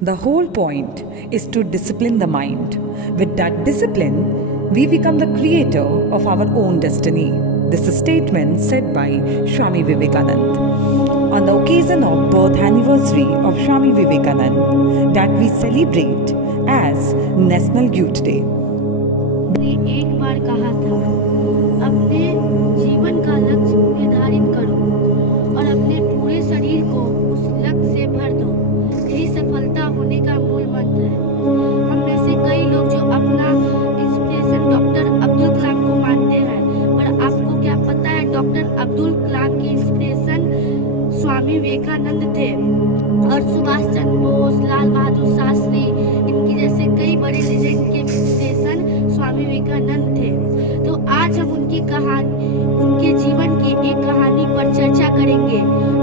The whole point is to discipline the mind. With that discipline, we become the creator of our own destiny. This is a statement said by Swami Vivekananda. On the occasion of birth anniversary of Swami Vivekananda that we celebrate as National Youth Day. ने एक बार कहा था, अपने जीवन का लक्ष्य निर्धारित करो और अपने पूरे शरीर को उस लक्ष्य से भर दो। यही सफलता होने का मूल मंत्र है। हम में से कई लोग जो अपना इंस्पिरेशन डॉक्टर अब्दुल कलाम को मानते हैं, पर आपको क्या पता है डॉक्टर अब्दुल कलाम की इंस्पिरेशन स्वामी विवेकानंद थे और सुभाष चंद्र बोस, लाल बहादुर शास्त्री, इनकी जैसे कई बड़े लेजेंड के इंस्पिरेशन स्वामी विवेकानंद थे। तो आज हम उनकी कहानी, उनके जीवन की एक कहानी पर चर्चा करेंगे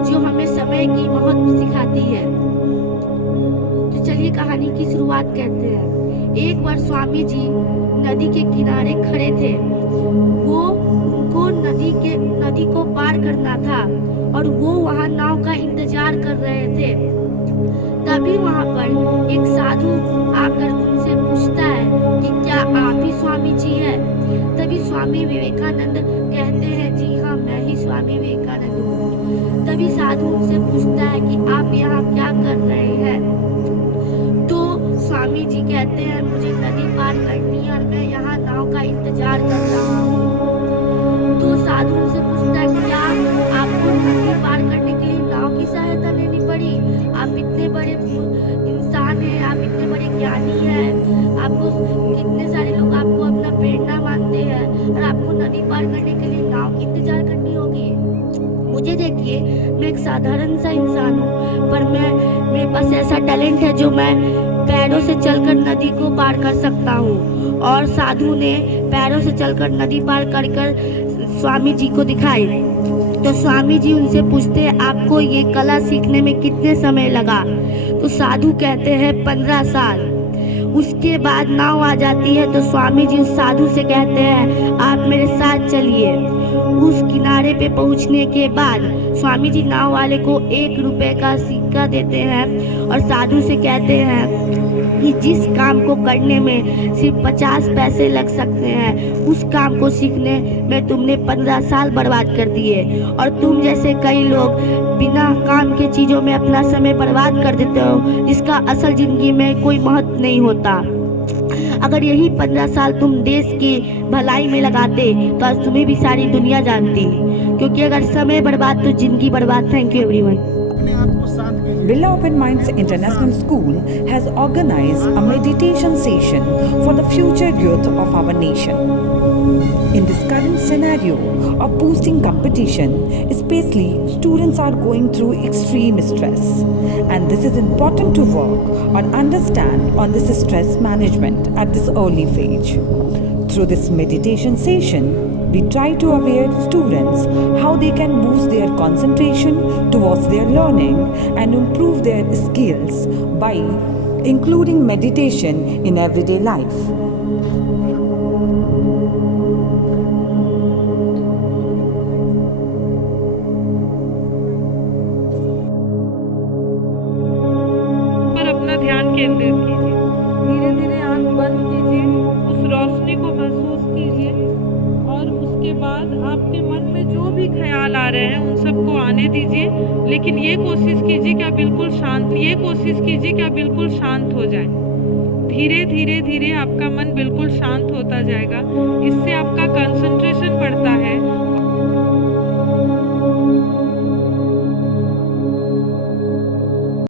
जो हमें समय की महत्व सिखाती है। तो चलिए कहानी की शुरुआत करते हैं। एक बार स्वामी जी नदी के किनारे खड़े थे। उनको नदी को पार करना था और वो वहाँ नाव का इंतजार कर रहे थे। तभी वहाँ पर एक साधु आकर उनसे पूछता है कि क्या आप ही स्वामी जी हैं? तभी स्वामी विवेकानंद कहते हैं, जी हाँ, मैं ही स्वामी विवेकानंद हूँ। तभी साधु उनसे पूछता है कि आप यहाँ क्या कर रहे हैं? तो स्वामी जी कहते हैं, मुझे नदी पार करनी है और मैं यहाँ नाव का इंतजार कर रहा हूँ। तो साधु उनसे पूछता है, क्या आपको नदी पार करने के लिए नाव की सहायता लेनी पड़ी? आप इतने बड़े इंसान हैं, आप इतने बड़े ज्ञानी हैं, आपको कितने सारे लोग आपको अपना प्रेरणा मानते हैं और आपको नदी पार करने के लिए नाव की इंतजार करनी होगी? मुझे देखिए, मैं एक साधारण सा इंसान हूँ, पर मेरे पास ऐसा टैलेंट है जो मैं पैरों से चलकर नदी को पार कर सकता हूँ। और साधु ने पैरों से चलकर नदी पार कर स्वामी जी को दिखाई। तो स्वामी जी उनसे पूछते हैं, आपको ये कला सीखने में कितने समय लगा? तो साधु कहते हैं 15 साल। उसके बाद नाव आ जाती है तो स्वामी जी उस साधु से कहते हैं, आप मेरे साथ चलिए। उस किनारे पे पहुंचने के बाद स्वामी जी नाव वाले को 1 रुपए का सिक्का देते हैं और साधु से कहते हैं कि जिस काम को करने में सिर्फ 50 पैसे लग सकते हैं, उस काम को सीखने में तुमने 15 साल बर्बाद कर दिए। और तुम जैसे कई लोग बिना काम के चीज़ों में अपना समय बर्बाद कर देते हो, जिसका असल जिंदगी में कोई महत्व नहीं होता। अगर यही 15 साल तुम देश की भलाई में लगाते तो आज तुम्हें भी सारी दुनिया जानती, क्योंकि अगर समय बर्बाद तो जिंदगी बर्बाद। Thank you everyone. Birla Open Minds International School has organized a meditation session for the future youth of our nation. In this current scenario of boosting competition, especially students are going through extreme stress, and this is important to work or understand on this stress management at this early phase. Through this meditation session, we try to aware students how they can boost their concentration towards their learning and improve their skills by including meditation in everyday life. पर अपना ध्यान केंद्रित कीजिए। धीरे धीरे आंख बंद कीजिए, उस रोशनी को महसूस कीजिए और उसके बाद आपके मन में जो भी ख्याल आ रहे हैं उन सबको आने दीजिए। लेकिन ये कोशिश कीजिए कि आप बिल्कुल शांत हो जाए। धीरे धीरे धीरे आपका मन बिल्कुल शांत होता जाएगा। इससे आपका कंसंट्रेशन